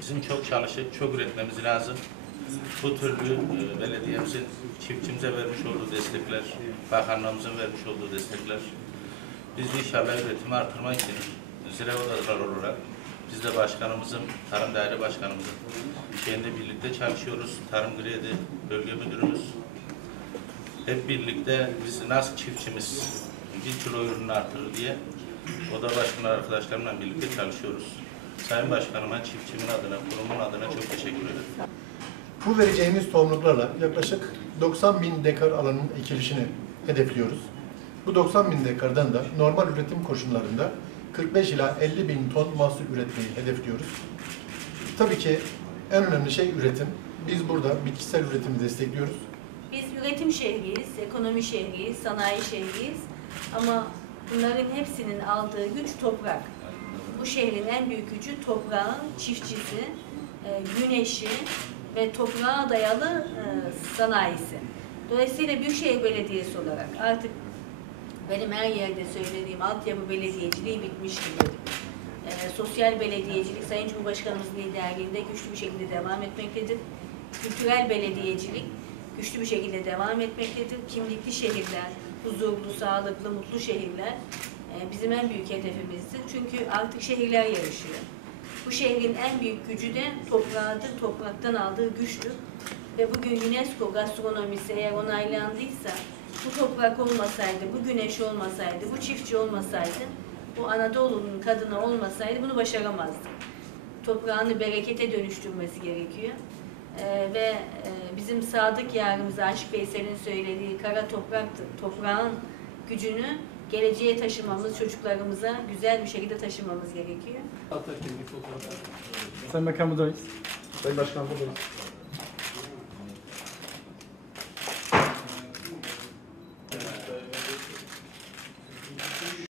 Bizim çok çalışıp çok üretmemiz lazım. Bu türlü belediyemizin çiftçimize vermiş olduğu destekler, bakanlığımızın vermiş olduğu destekler, biz de inşallah üretimi artırmak için ziraat odaları olarak biz de başkanımızın, Tarım Daire Başkanımızın şeyinde birlikte çalışıyoruz. Tarım Kredi Bölge Müdürümüz. Hep birlikte biz nasıl çiftçimiz 1 kilo ürünü artırır diye oda başkanı arkadaşlarımla birlikte çalışıyoruz. Sayın Başkanıma, çiftçimin adına, kurumun adına çok teşekkür ederim. Bu vereceğimiz tohumluklarla yaklaşık 90.000 dekar alanın ekilişini hedefliyoruz. Bu 90.000 dekardan da normal üretim koşullarında 45 ila 50.000 ton mahsul üretmeyi hedefliyoruz. Tabii ki en önemli şey üretim. Biz burada bitkisel üretimi destekliyoruz. Biz üretim şehriyiz, ekonomi şehriyiz, sanayi şehriyiz. Ama bunların hepsinin aldığı güç toprak. Bu şehrin en büyük gücü toprağın çiftçisi, güneşi ve toprağa dayalı sanayisi. Dolayısıyla Büyükşehir Belediyesi olarak artık benim her yerde söylediğim altyapı belediyeciliği bitmiş gibi. Sosyal belediyecilik Sayın Cumhurbaşkanımızın liderliğinde güçlü bir şekilde devam etmektedir. Kültürel belediyecilik güçlü bir şekilde devam etmektedir. Kimlikli şehirler, huzurlu, sağlıklı, mutlu şehirler bizim en büyük hedefimizdir. Çünkü artık şehirler yarışıyor. Bu şehrin en büyük gücü de toprağıdır, topraktan aldığı güçtür. Ve bugün UNESCO gastronomisi eğer onaylandıysa, bu toprak olmasaydı, bu güneş olmasaydı, bu çiftçi olmasaydı, bu Anadolu'nun kadını olmasaydı bunu başaramazdı. Toprağını berekete dönüştürmesi gerekiyor. Bizim sadık yarımız Aşık Veysel'in söylediği kara topraktır. Toprağın gücünü geleceğe taşımamız, çocuklarımıza güzel bir şekilde taşımamız gerekiyor. Sayın Bakan buradayız. Sayın Başkan buradayız.